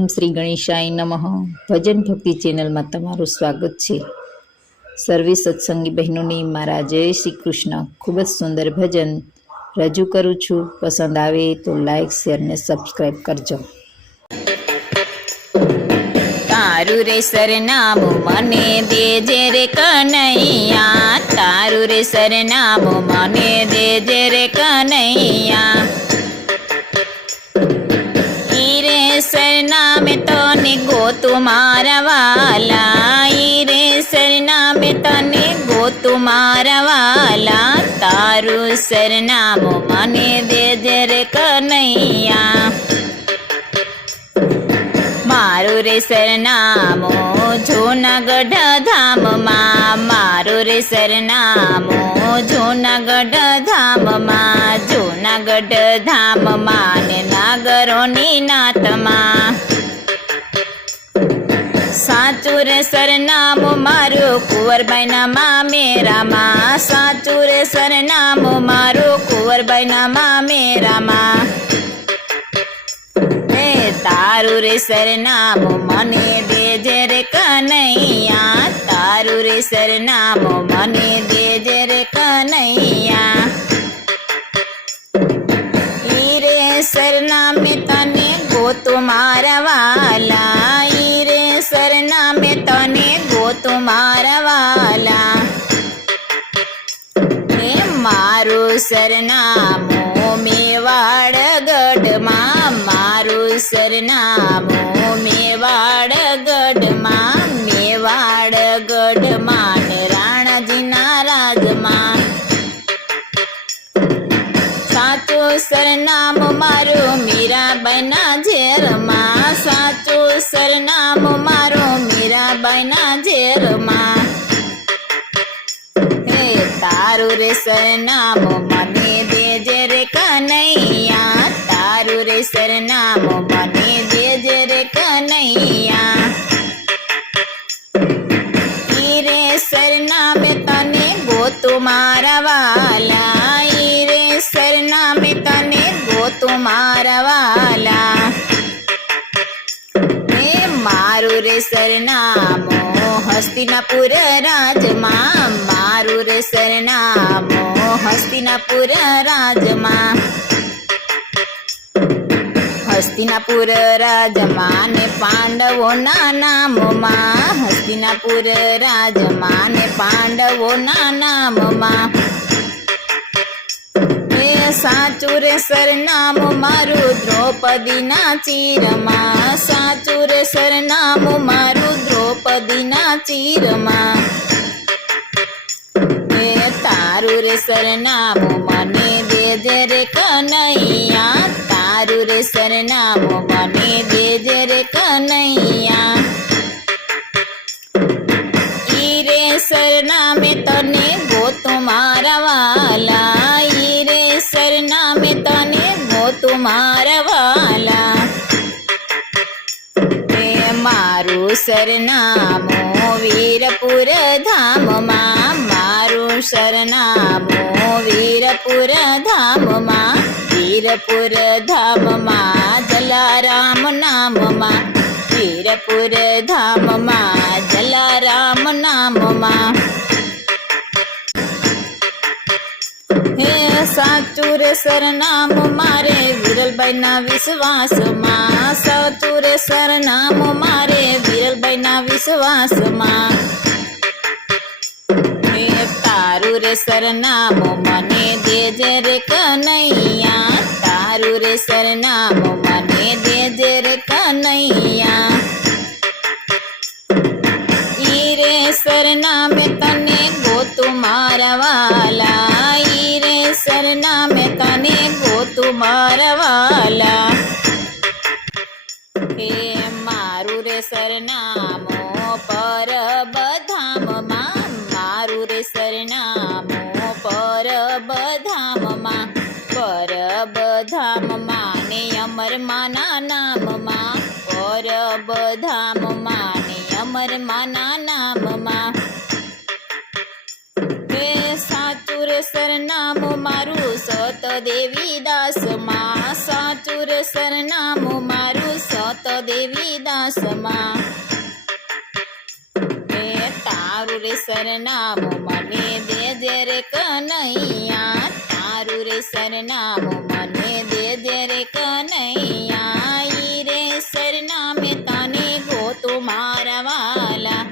ઓમ શ્રી ગણેશાય નમઃ. ભજન ભક્તિ ચેનલમાં તમારું સ્વાગત છે. સર્વે સત્સંગી બહેનોને મારા જય શ્રી કૃષ્ણ. ખૂબ જ સુંદર ભજન રજૂ કરું છું. પસંદ આવે તો લાઈક, શેર ને સબસ્ક્રાઈબ કરજો. તારું રે સરનામું મને દેજે રે કનૈયા, તારું રે સરનામું મને દેજે રે કનૈયા. ઈ રે સરનામે તને ગોતું મારા વાલા, ઈ રે સરનામે તને ગોતું મારા વાલા. તારું સરનામું મને દેજે રે કનૈયા. મારું રે સરનામું જૂનાગઢ ધામમાં, મારું રે સરનામું જૂનાગઢ ધામમાં, જૂનાગઢ ધામમાં ને નાગરોની નાતમાં. સાચું રે સરનામું મારું કુંવરબાઈના મામેરામાં, સાચું રે સરનામું મારું કુંવરબાઈના મામેરામાં. તારું રે સરનામું મને દેજે રે કનૈયા, તારું રે સરનામું મને દેજે રે કનૈયા. ઈ રે સરનામે તને ગોતું મારા વાલા, ઈ રે સરનામે તને ગોતું મારા વાલા. મારું સરનામું મેવાડ ગઢમાં, મારું સરનામું મેવાડ ગઢમાં, મેવાડ ગઢમાં ને રાણાજીના રાજમાં. સાચું સરનામું મારું મીરાબાઈના ઝેરમાં, સાચું સરનામું મારું મીરાબાઈના ઝેરમાં. તારું રે સરનામું મને દેજે રે કનૈયા, તારું રે સરનામું મને દેજે રે કનૈયા. ઈ રે સરનામે તને ગોતું મારા વાલા, ઈ રે સરનામે તને ગોતું મારા વાલા. મારું રે સરનામું હસ્તિનાપુર રાજમાં, મારું રે સરનામું હસ્તિનાપુર રાજમાં. હસ્તિનાપુર રાજમાં ને પાંડવોના નામમાં, હસ્તિનાપુર રાજમાં ને પાંડવોના નામમાં. સાચું રે સરનામું મારું દ્રૌપદીના ચીરમાં, સાચું રે સરનામું મારું દ્રૌપદીના ચીરમાં. તારું રે સરનામું મને દેજે રે કનૈયા, તારું રે સરનામું મને દેજે રે કનૈયા. ઈ રે સરનામે તને ગોતું મારા વાલા, ઈ રે સરનામે તને ગોતું મારા વાલા. મારું સરનામું વીરપુર ધામમાં, મારું સરનામું વીરપુર ધામમાં, વીરપુર ધામમાં જલારામ નામમાં, વીરપુર ધામમાં જલારામ નામમાં. સાચું રે સરનામું મારે વિરલબાઈના વિશ્વાસમાં, સાચું રે સરનામું મારે વિરલબાઈના વિશ્વાસમાં. તારું રે સરનામું મને દેજે રે કનૈયા, તારું રે સરનામું મને દેજે રે કનૈયા. ઈ રે સરનામે તને ગોતું મારા વાલા, ઈ રે સરનામે તને ગોતું મારા વાલા. મારું રે સરનામું પરબધામમાં, મારું રે સરનામું પરબધામમાં, પરબધામમાં ને અમરમાના નામમાં, પરબધામમાં ને અમરમાના નામમાં. સાચું રે સરનામું મારું સતદેવી દાસમાં, સાચું રે સરનામું મારું તો દેવી દાસમાં તારું રે સરનામું મને દેજે રે કનૈયા તારું રે સરનામું મને દેજે રે કનૈયા ઈ રે સરનામે તને ગોતું મારા વાલા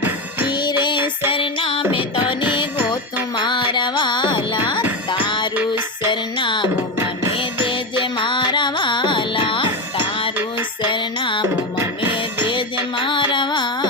ઈ રે સરનામે તને ગોતું મારા વાલા તારું સરનામું મને દેજે મારા વાલા તારું સરનામું મને દેજે મારા વાલા